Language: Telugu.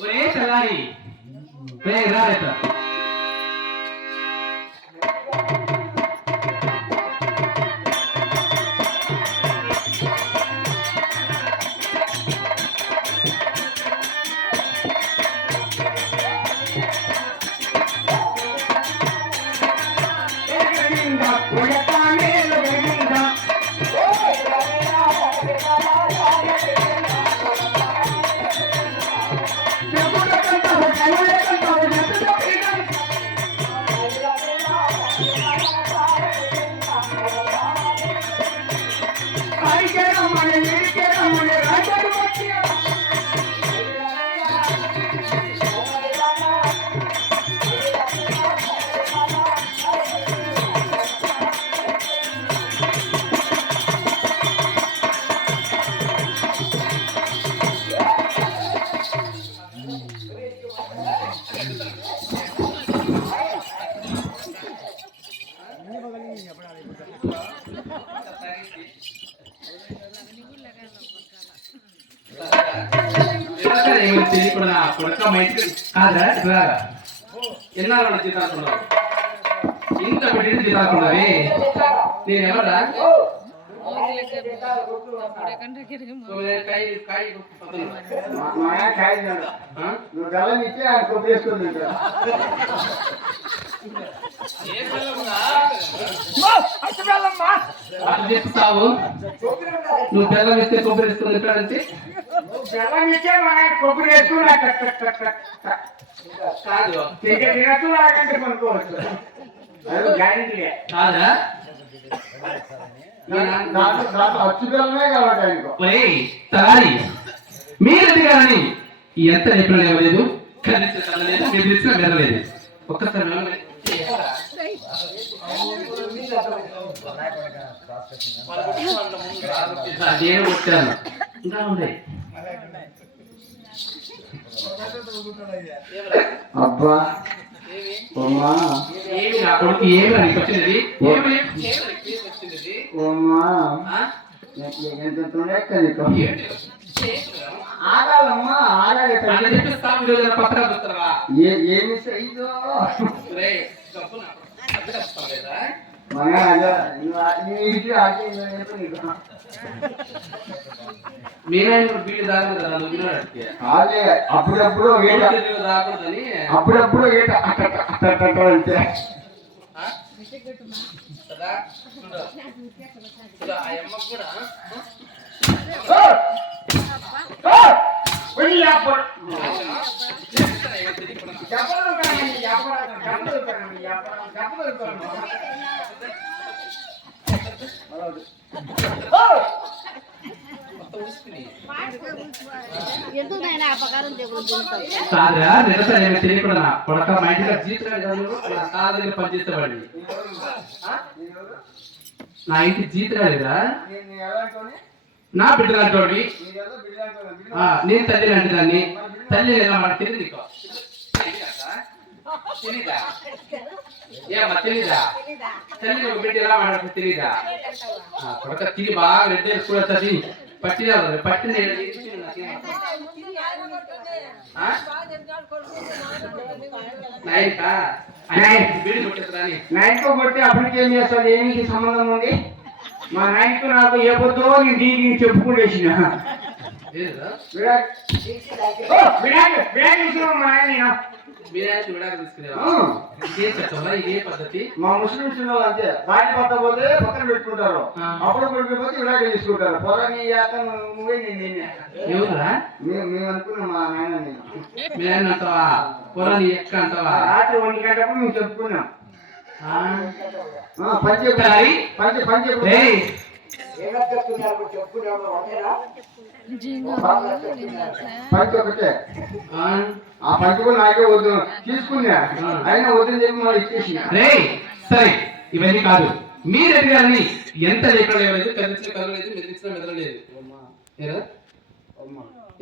ఒరే తలారి రే రారేత ఎన్నాళ్ళు జీతాలు ఇంత పెట్టి జీతాలున్నావి నేనెవరా చెప్తావు నువ్వు బెల్లం ఇస్తే కొబ్బరి వేసుకుని ఎప్పుడంటే బెల్లం ఇచ్చే కొబ్బరి వేసుకున్నా కాదు తినచ్చు నాకంటే కొనుక్కోవచ్చు గ్యారెంటీ కాదా అచ్చు బెల్లమే కావాలి తలారి మీరు దిగాలని ఎంత ఎప్పుడు లేవలేదు కదిలించిన మెరలేదు ఒక్కసారి నేను వచ్చాను ఇంకా ఉండే అబ్బా ఏమి నా కొడుకు ఏమి నీకు వచ్చినది ఆగాలమ్మా ఆగాలి ఏమి అప్పుడప్పుడు అప్పుడప్పుడు అంటే ఎందుకైనా అపకారం తెగులుతాయి. కాదురా నిరసన ఏమి తెలియకుండా కొడక మా ఇంటికి జీతాలు నా కాళ్ళ దగ్గర పనిచేసేవాడిని. నా ఇంటి జీతాలేదా నేను ఎలాంటి నా బిడ్డ లాంటి నీదేదో బిడ్డ నేను తల్లి లాంటి దాన్ని తల్లి ఎలా మనకు తెలియదు నీకు తెలీదా ఏమ్మా తెలీదా తల్లి ఒక బిడ్డ ఎలా మాట్లాడుతుంది తెలీదా కొడక తిని బాగా రెడ్డి కూడా తిని పట్టిన పట్టిన బీడి కొట్టేసరాని నాయకు కొట్టి అప్పటికి ఏం చేస్తాడు? ఏమికి సంబంధం ఉంది? మా నాయకు నాకు ఏ పొద్దు నీ దీనికి చెప్పుకునేసిన విడాక్ తీసుకున్నాం మా ఆయన. వినాయకుడు విడాకులు తీసుకునేవా? ఇదే చెప్తావా ఇదే పద్ధతి? మా ముస్లింస్ అంతే, భార్య భర్త పోతే పక్కన పెట్టుకుంటారు, అప్పుడు కొడుకుపోతే విడాకులు తీసుకుంటారు. పొర నీ యాక నువ్వే నేనే ఎవరురా మేము అనుకున్నాం. మా నాయన నేను మీ ఆయన అంటావా పొరాని ఎక్క అంటావా? రాత్రి 1 గంటప్పుడు మేము చెప్పుకున్నాం. రేయ్, పంచి ఒకటే ఆ పంచి కూడా నాకే వద్దు తీసుకున్నా, అయినా వద్దని చెప్పి మరి ఇచ్చేసిన. రేయ్ సరే ఇవన్నీ కాదు. మీరు ఎదిగారని ఎంత లేకుండా లేదు, కలిసిన కలలేదు, మెదిలించిన మెదలలేదు.